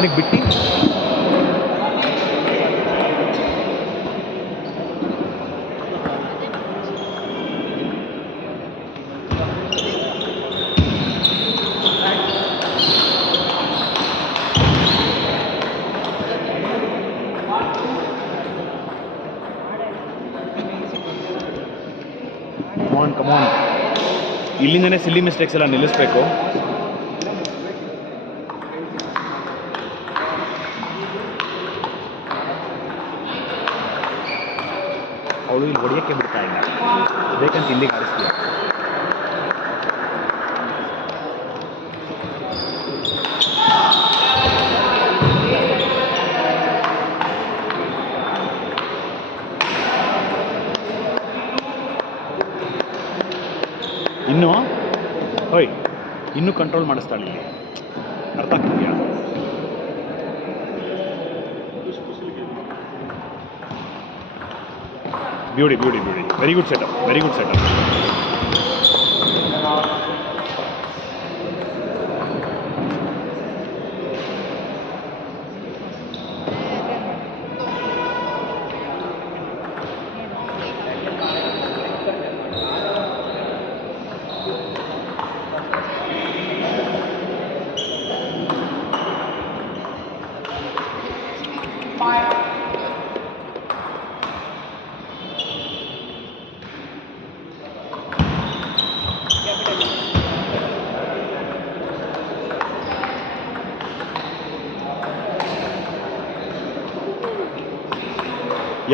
ನಿನಗೆ ಬಿಟ್ಟು ಕಮಾನ್ ಇಲ್ಲಿಂದನೇ ಸಿಲ್ಲಿ ಮಿಸ್ಟೇಕ್ಸ್ ಎಲ್ಲ ನಿಲ್ಲಿಸಬೇಕು. ಅವಳು ಇಲ್ಲಿ ಹೊಡೆಯೋಕ್ಕೆ ಬಿಡ್ತಾ ಇಲ್ಲ, ಬೇಕಂತ ಇಲ್ಲಿಗೆ ಆಡಿಸ್ತೀಯ. ಇನ್ನೂ ಕಂಟ್ರೋಲ್ ಮಾಡಿಸ್ತಾಳೆ ಇಲ್ಲಿ, ಅರ್ಥ ಆಗ್ತಿದೆಯಾ? Beauty very good setup.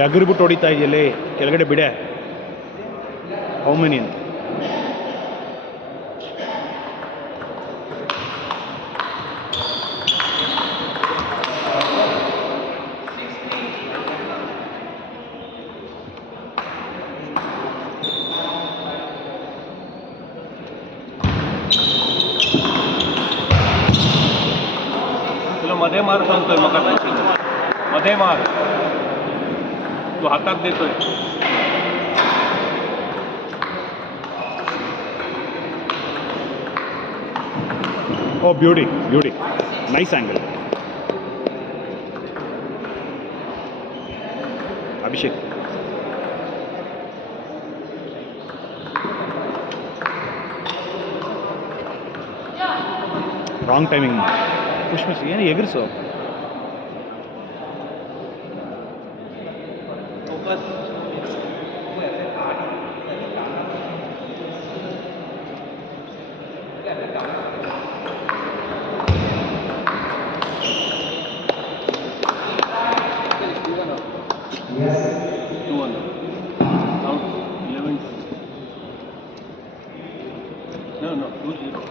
ಎಗರ್ಬಿಟ್ಟು ಹೊಡಿತಾ ಇದೆಯಲ್ಲೇ, ಕೆಳಗಡೆ ಬಿಡೆ. ಹೌ ಮೆನಿ ಅಂತ मध्ये मार सांगतोय, मग मध्ये मार, तू हातात देतोय. Oh beauty nice angle. Abhishek wrong timing. ಪುಷ್ಮಿಸ್ ಏನು ಎಗರಿಸು. No, 2-0.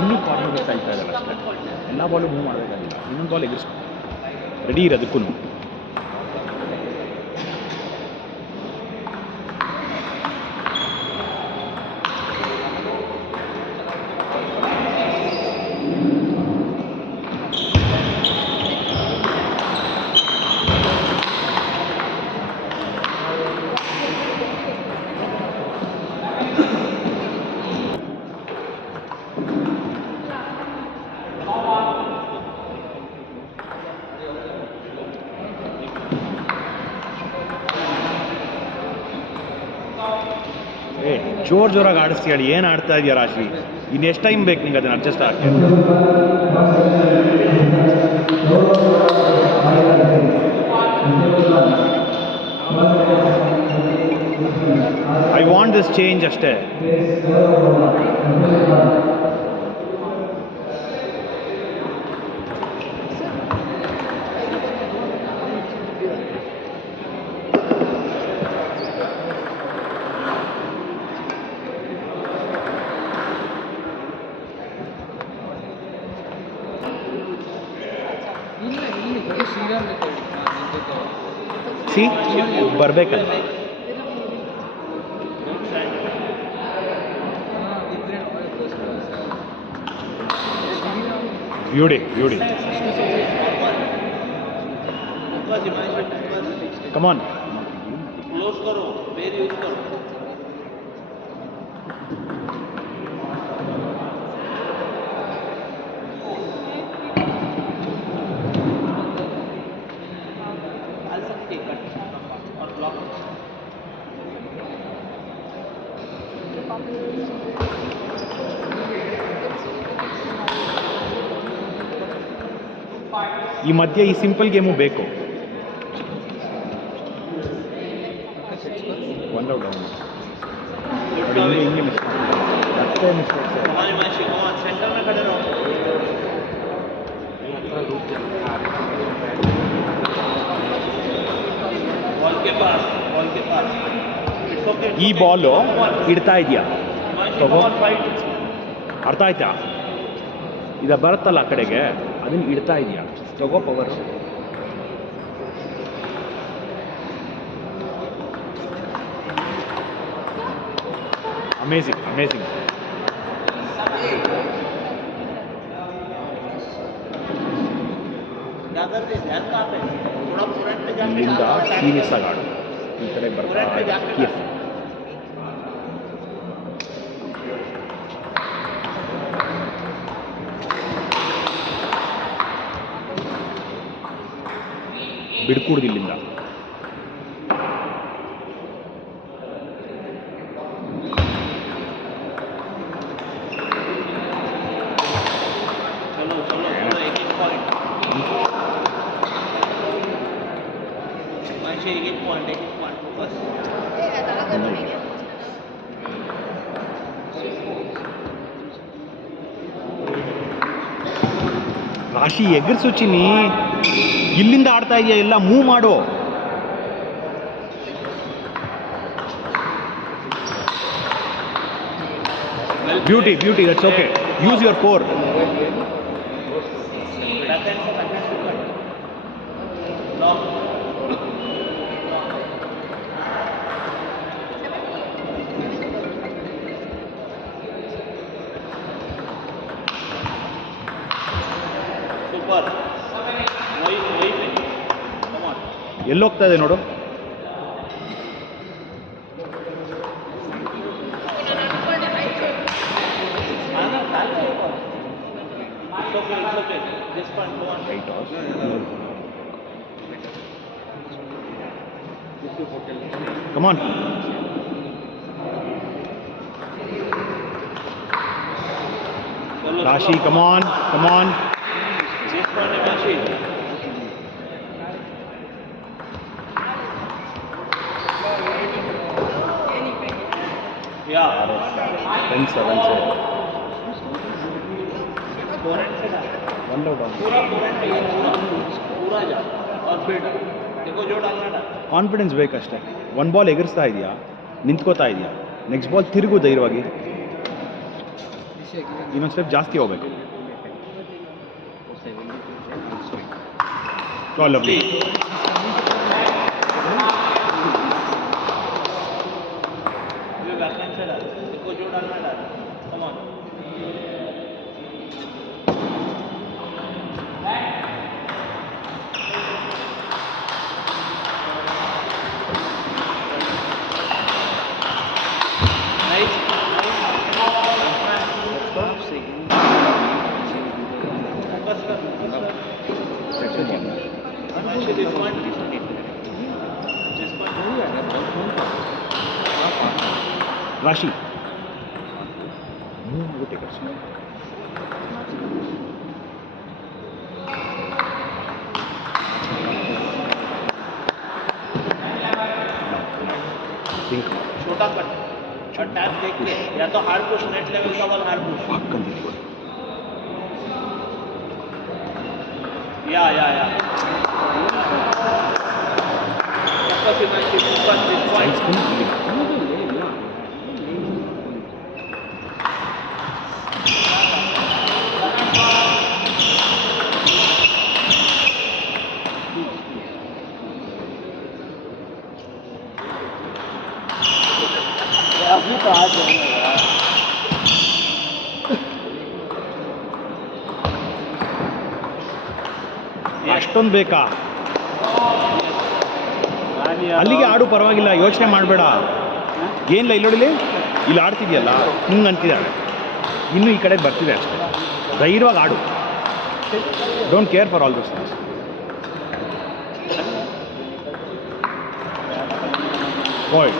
ಇನ್ನೂ ಕಾರ್ನರ್ ಕಾಯ್ತಾ ಇರಲ್ಲ ಅಷ್ಟೇ, ಎಲ್ಲ ಬಾಲು ಮೂವ್ ಮಾಡಬೇಕಾಗಿಲ್ಲ. ಇನ್ನೊಂದು ಬಾಲ್ ಎದುರಿಸ್ಕೊ, ರೆಡಿ ಇರೋದಕ್ಕೂ. ಜೋರಾಗಿ ಆಡಿಸ್ತೀಯಾಳಿ, ಏನು ಆಡ್ತಾ ಇದೆಯಾ ರಾಶಿ? ಇನ್ನೆಷ್ಟು ಟೈಮ್ ಬೇಕು ನಿಂಗೆ ಅದನ್ನು ಅಡ್ಜಸ್ಟ್ ಆಗಕ್ಕೆ? ಐ ವಾಂಟ್ ದಿಸ್ ಚೇಂಜ್ ಅಷ್ಟೇ. ಸಿ ಬರಬೇಕಲ್ಲ. Beauty beauty. ಕಮಾನ್. क्लोज करो, पेर यूज करो. डाल सकते कट और ब्लॉक. ಈ ಮಧ್ಯೆ ಈ ಸಿಂಪಲ್ ಗೇಮು ಬೇಕು. ಒನ್ ಔಟ್ ಡೌನ್ ನೋಡಿ, ಹಿಂಗೆ ಮಿಸ್ ಅಷ್ಟೇ ಮಿಸ್ಟೇಕ್ಸ್. हमारी मैच को सेंटर में खड़े रहो. बॉल के पास. It's okay. ಈ ಬಾಲು ಇಡ್ತಾ ಇದೆಯಾ ತಗೋ, ಅರ್ಥ ಆಯ್ತಾ? ಇದು ಬರುತ್ತಲ್ಲ ಆ ಕಡೆಗೆ, ಅದನ್ನು ಇಡ್ತಾ ಇದೆಯಾ ತಗೋ ಪವರು. Amazing amazing. ಇಲ್ಲಿಂದ ಸೀರಿಯಸ್ ಆಗಿ ಆಡು, ಈ ಕಡೆ ಬರ್ತಾ ಕೇಸ್. ಬಿಡ್ಕೂಡ್ದು ಇಲ್ಲಿಂದ. ರಾಶಿ ಎಗರ್ಸು ಚಿನ್ನಿ, ಇಲ್ಲಿಂದ ಆಡ್ತಾ ಇದೆಯಾ, ಎಲ್ಲ ಮೂವ್ ಮಾಡು. Beauty beauty, that's okay. Use your core. ಎಲ್ಲೋಗ್ತಾ ಇದೆ ನೋಡು. ಕಮಾನ್. ರಾಶಿ ಕಮಾನ್ ಕಮಾನ್. रन से ಕಾನ್ಫಿಡೆನ್ಸ್ ಬೇಕಷ್ಟೇ. ಒಂದು ಬಾಲ್ ಎಗರಿಸ್ತಾ ಇದೆಯಾ, ನಿಂತ್ಕೋತಾ ಇದೆಯಾ, ನೆಕ್ಸ್ಟ್ ಬಾಲ್ ತಿರುಗು ಧೈರ್ಯವಾಗಿ, ಇನ್ನೊಂದು ಸ್ಟೆಪ್ ಜಾಸ್ತಿ ಹೋಗ್ಬೇಕು. ಲವ್ಲಿ. राशि छोटा कट और टैप देख के, या तो हार्ड पुश, नेट लेवल का बॉल हार्ड पुश. या अभी तो आ जाएगा ಅಷ್ಟೊಂದು ಬೇಕಾ? ಅಲ್ಲಿಗೆ ಆಡು, ಪರವಾಗಿಲ್ಲ, ಯೋಚನೆ ಮಾಡಬೇಡ. ಏನಿಲ್ಲ, ಇಲ್ಲೊಡಿಲಿ, ಇಲ್ಲಿ ಆಡ್ತಿದ್ಯಲ್ಲ, ಹಿಂಗೆ ಅಂತಿದ್ದಾಳೆ. ಇನ್ನೂ ಈ ಕಡೆ ಬರ್ತಿದೆ ಅಷ್ಟೇ. ಧೈರ್ಯವಾಗಿ ಆಡು. Don't care for all this things. ಬಾಯ್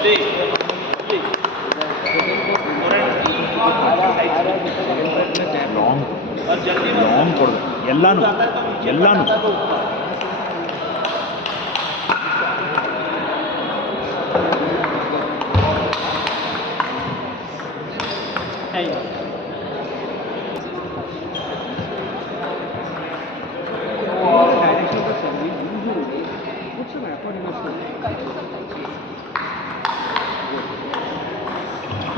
ಲಾಂಗ್ ಲಾಂಗ್ ಕೊಡಬೇಕು. ಎಲ್ಲಾನು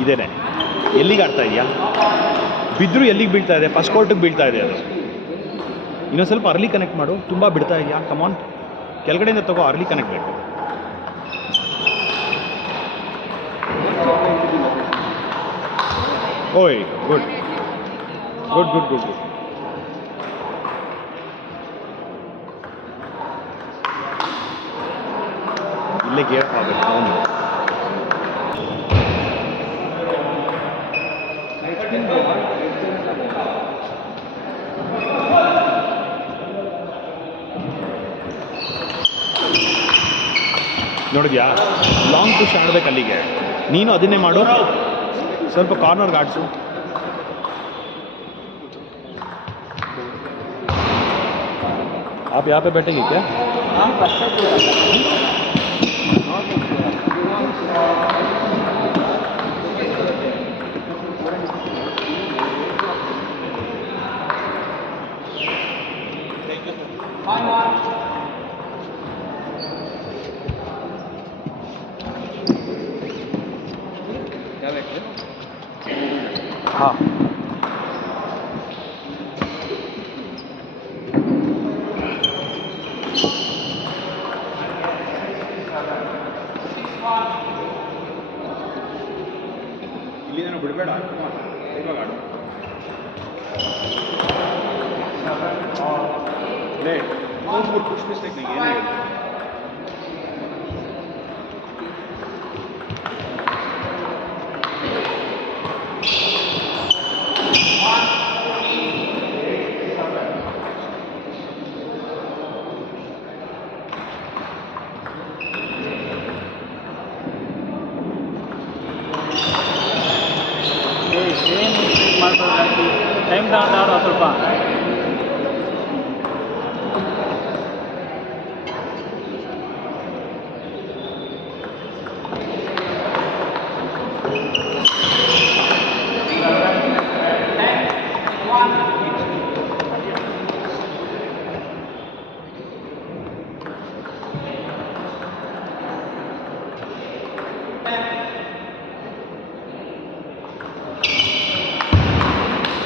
ಇದೇನೆ. ಎಲ್ಲಿಗೆ ಆಡ್ತಾ ಇದೆಯಾ? ಬಿದ್ದರೂ ಎಲ್ಲಿಗೆ ಬೀಳ್ತಾ ಇದೆ? ಫಸ್ಟ್ ಕೋರ್ಟಿಗೆ ಬೀಳ್ತಾ ಇದೆ ಅದು. ಇನ್ನೊಂದು ಸ್ವಲ್ಪ ಅರ್ಲಿ ಕನೆಕ್ಟ್ ಮಾಡು. ತುಂಬ ಬಿಡ್ತಾ ಇದೆಯಾ? ಕಮಾನ್, ಕೆಳಗಡೆಯಿಂದ ತಗೋ, ಅರ್ಲಿ ಕನೆಕ್ಟ್ ಬೇಕು. ಓಯ್, good good good good good. ಇಲ್ಲೇ ಗೇರ್ ಆಗಬೇಕು. ಅವನು ನೋಡಿದ್ಯಾ? ಲಾಂಗ್ ಪುಷ್ ಆಡ್ಬೇಕು ಅಲ್ಲಿಗೆ. ನೀನು ಅದನ್ನೇ ಮಾಡು. ಸ್ವಲ್ಪ ಕಾರ್ನರ್ಗೆ ಆಡಿಸು. आप यहाँ पे बैठेंगे क्या? हाँ, ಇಲ್ಲಿಂದ ಬಿಡಬೇಡ. ಇವಾಗ ಆಡು. ಮೂರು ಪುಷ್ ಮಿಸ್ಟೇಕ್ ನಿಂಗೆ ಏನೇ ಹೇಳಿ. ಸೇಮ್ ಮಾಡ್ತಾರೆ. ಟೈಮ್ ತಗೊಂಡು ಸ್ವಲ್ಪ